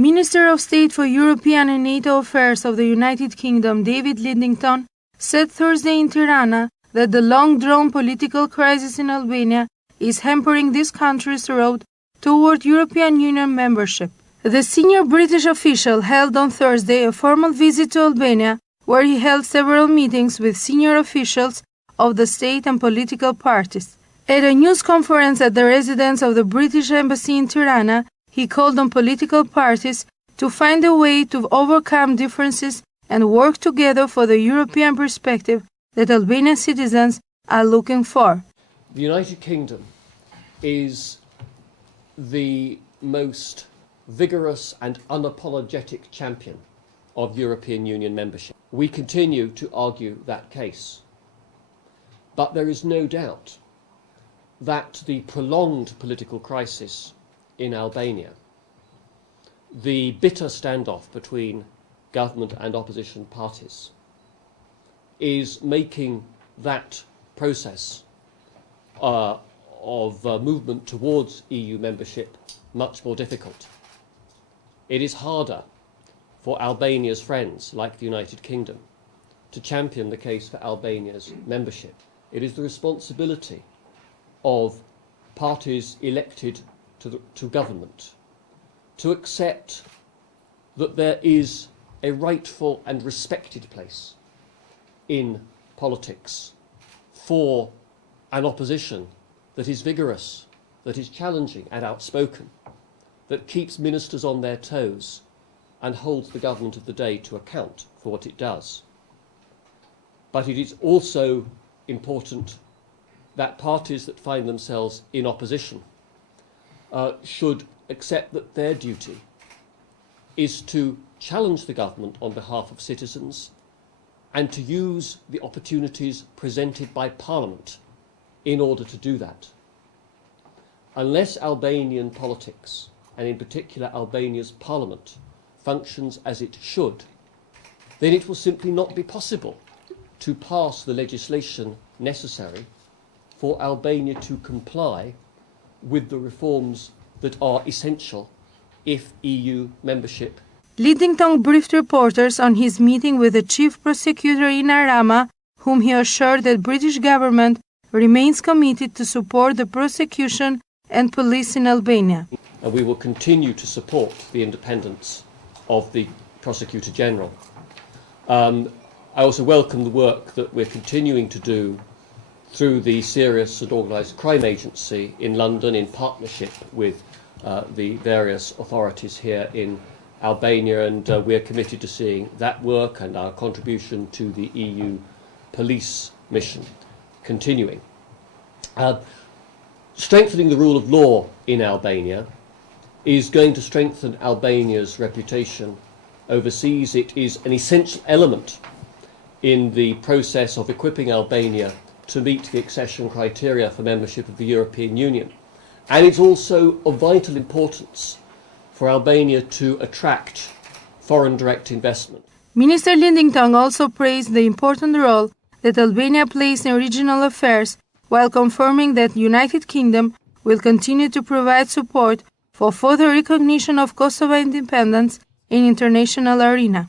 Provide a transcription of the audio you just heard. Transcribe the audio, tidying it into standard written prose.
Minister of State for European and NATO Affairs of the United Kingdom, David Lidington, said Thursday in Tirane that the long-drawn political crisis in Albania is hampering this country's road toward European Union membership. The senior British official held on Thursday a formal visit to Albania, where he held several meetings with senior officials of the state and political parties. At a news conference at the residence of the British Embassy in Tirane, he called on political parties to find a way to overcome differences and work together for the European perspective that Albanian citizens are looking for. The United Kingdom is the most vigorous and unapologetic champion of European Union membership. We continue to argue that case. But there is no doubt that the prolonged political crisis in Albania, the bitter standoff between government and opposition parties, is making that process of movement towards EU membership much more difficult. It is harder for Albania's friends, like the United Kingdom, to champion the case for Albania's membership. It is the responsibility of parties elected to government to accept that there is a rightful and respected place in politics for an opposition that is vigorous, that is challenging and outspoken, that keeps ministers on their toes and holds the government of the day to account for what it does. But it is also important that parties that find themselves in opposition should accept that their duty is to challenge the government on behalf of citizens and to use the opportunities presented by Parliament in order to do that. Unless Albanian politics, and in particular Albania's Parliament, functions as it should, then it will simply not be possible to pass the legislation necessary for Albania to comply with the reforms that are essential if EU membership. Lidington briefed reporters on his meeting with the chief prosecutor in Arama, whom he assured that British government remains committed to support the prosecution and police in Albania. And we will continue to support the independence of the Prosecutor General. I also welcome the work that we're continuing to do through the Serious and Organised Crime Agency in London in partnership with the various authorities here in Albania, and we're committed to seeing that work and our contribution to the EU police mission continuing. Strengthening the rule of law in Albania is going to strengthen Albania's reputation overseas. It is an essential element in the process of equipping Albania to meet the accession criteria for membership of the European Union. And it's also of vital importance for Albania to attract foreign direct investment. Minister Lidington also praised the important role that Albania plays in regional affairs, while confirming that the United Kingdom will continue to provide support for further recognition of Kosovo independence in international arena.